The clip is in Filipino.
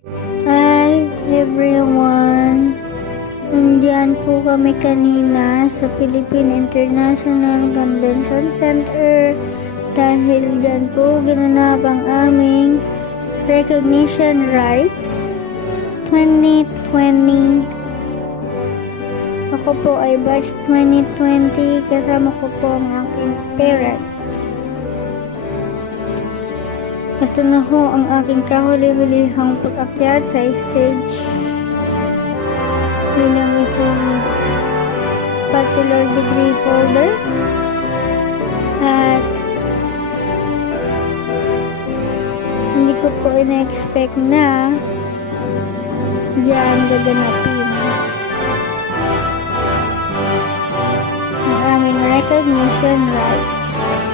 Hi everyone! Nandiyan po kami kanina sa Philippine International Convention Center dahil dyan po ginanap ang aming Recognition Rights 2020. Ako po ay batch 2020, kasama ko po ang aking parents. Ito na ho ang aking kahuli-hulihang pag-akyat sa stage bilang isang bachelor degree holder at hindi ko po ina-expect na diyan gaganapin ang aming recognition rights.